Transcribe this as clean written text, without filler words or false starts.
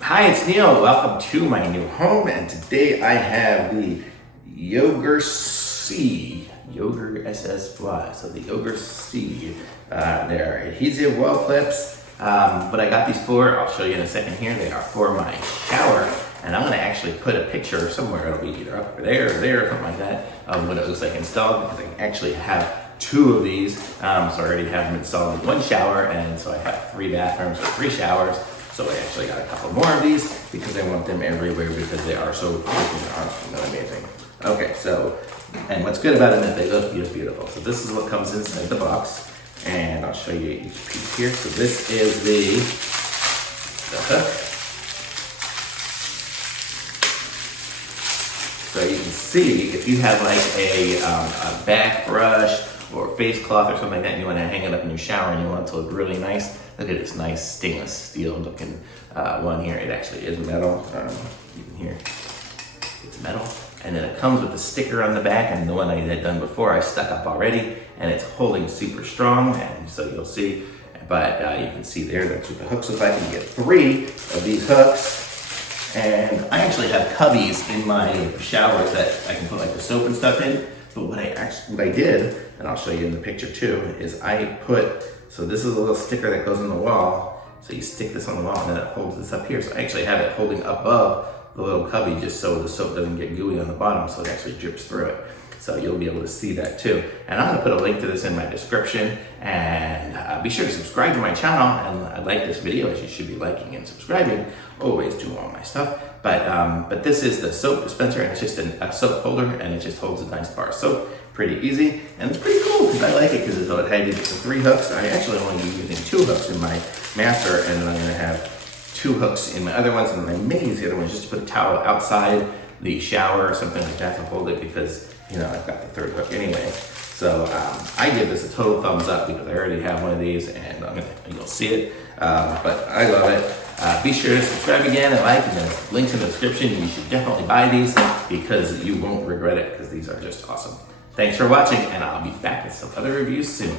Hi, it's Neil. Welcome to my new home, and today I have the Yogerssy, Yogerssy, so the Yogerssy, they're adhesive wall clips. What I got these for, I'll show you in a second here. They are for my shower, and I'm gonna actually put a picture somewhere. It'll be either up there or there, or something like that, of what it looks like installed, because I actually have two of these. So I already have them installed in one shower, and so I have 3 bathrooms or 3 showers. So I actually got a couple more of these because I want them everywhere because they are so freaking awesome and amazing. Okay, so, and what's good about them is they look just beautiful. So this is what comes inside the box, and I'll show you each piece here. So this is the hook. So you can see if you have like a back brush or a face cloth or something like that, and you want to hang it up in your shower and you want it to look really nice, look at this nice stainless steel looking one here. It actually is metal. You can hear it's metal. And then it comes with a sticker on the back, and the one I had done before I stuck up already, and it's holding super strong, and so you'll see. But you can see there, that's what the hooks look like. You get 3 of these hooks. And I actually have cubbies in my showers that I can put like the soap and stuff in. But what I did, and I'll show you in the picture too, is I put, so this is a little sticker that goes on the wall. So you stick this on the wall and then it holds this up here. So I actually have it holding above the little cubby just so the soap doesn't get gooey on the bottom, so it actually drips through it. So you'll be able to see that too. And I'm gonna put a link to this in my description, and be sure to subscribe to my channel and like this video, as you should be liking and subscribing always to all my stuff. But this is the soap dispenser, and it's just a soap holder, and it just holds a nice bar of soap. Pretty easy, and it's pretty cool because I like it because it had the 3 hooks. I actually only be using 2 hooks in my master, and then I'm gonna have 2 hooks in my other ones, and I may use the other ones just to put a towel outside the shower or something like that to hold it, because you know I've got the 3rd hook anyway. So I give this a total thumbs up because I already have one of these, and you'll see it. But I love it. Be sure to subscribe again and like, and there's links in the description. You should definitely buy these because you won't regret it, because these are just awesome. Thanks for watching, and I'll be back with some other reviews soon.